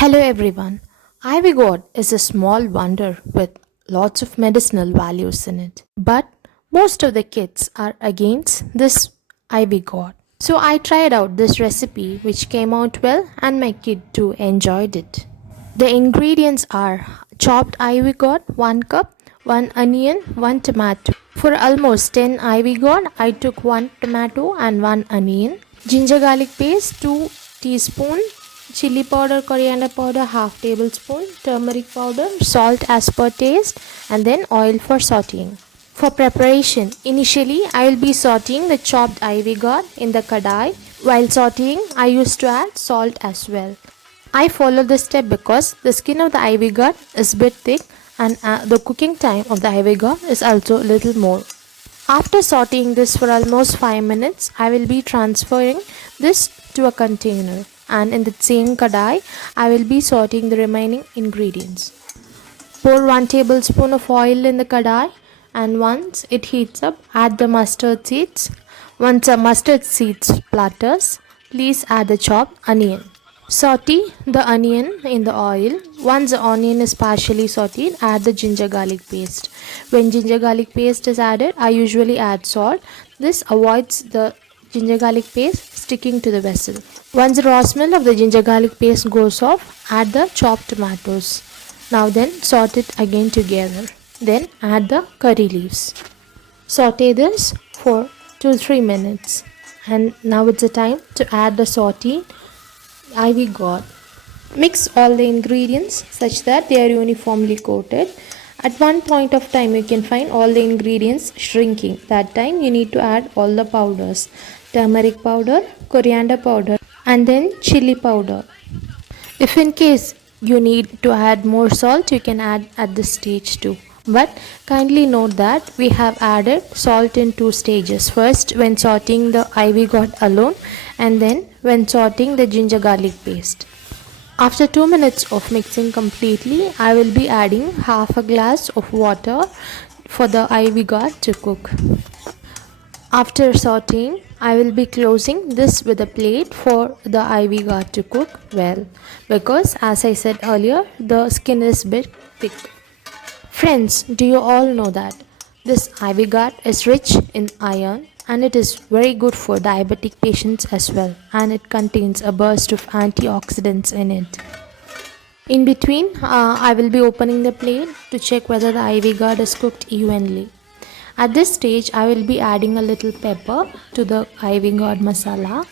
Hello everyone. Ivy gourd is a small wonder with lots of medicinal values in it. But most of the kids are against this ivy gourd. So I tried out this recipe which came out well and my kid too enjoyed it. The ingredients are chopped ivy gourd 1 cup, 1 onion, 1 tomato. For almost 10 ivy gourd, I took 1 tomato and 1 onion. Ginger garlic paste 2 teaspoon, chili powder, coriander powder half tablespoon, turmeric powder, salt as per taste, and then oil for sauteing. For preparation, initially I will be sauteing the chopped ivy gourd in the kadai. While sauteing, I used to add salt as well. I follow this step because the skin of the ivy gourd is bit thick and the cooking time of the ivy gourd is also a little more. After sauteing this for almost 5 minutes, I will be transferring this to a container, and in the same kadai, I will be sauteing the remaining ingredients. Pour 1 tablespoon of oil in the kadai, and once it heats up, add the mustard seeds. Once the mustard seeds splatters, please add the chopped onion. Saute the onion in the oil. Once the onion is partially sauteed, add the ginger garlic paste. When ginger garlic paste is added, I usually add salt. This avoids the ginger garlic paste sticking to the vessel. Once the raw smell of the ginger garlic paste goes off, add the chopped tomatoes. Now then saute it again together. Then add the curry leaves. Saute this for 2-3 minutes. And now it's the time to add the sauteed ivy gourd. Mix all the ingredients such that they are uniformly coated. At one point of time you can find all the ingredients shrinking. That time you need to add all the powders. Turmeric powder, coriander powder, and then chili powder. If in case you need to add more salt, you can add at this stage too. But kindly note that we have added salt in 2 stages. First when sauteing the ivy gourd alone, and then when sauteing the ginger garlic paste. After 2 minutes of mixing completely, I will be adding half a glass of water for the ivy gourd to cook. After sauteing, I will be closing this with a plate for the ivy gourd to cook well, because as I said earlier, the skin is bit thick. Friends, do you all know that this ivy gourd is rich in iron and it is very good for diabetic patients as well, and it contains a burst of antioxidants in it. In between, I will be opening the plate to check whether the ivy gourd is cooked evenly. At this stage, I will be adding a little pepper to the ivy gourd masala.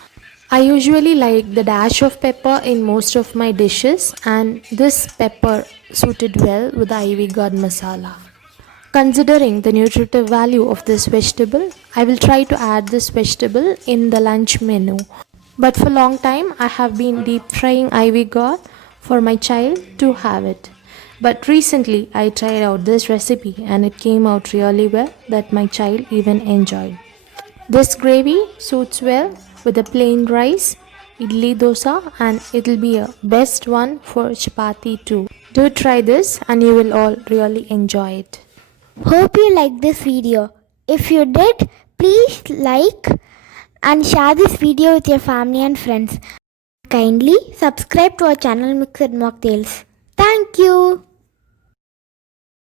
I usually like the dash of pepper in most of my dishes, and this pepper suited well with the ivy gourd masala. Considering the nutritive value of this vegetable, I will try to add this vegetable in the lunch menu. But for a long time, I have been deep frying ivy gourd for my child to have it. But recently, I tried out this recipe and it came out really well that my child even enjoyed. This gravy suits well with a plain rice, idli dosa, and it'll be a best one for chapati too. Do try this and you will all really enjoy it. Hope you liked this video. If you did, please like and share this video with your family and friends. Kindly subscribe to our channel Mixed Mocktails. Thank you.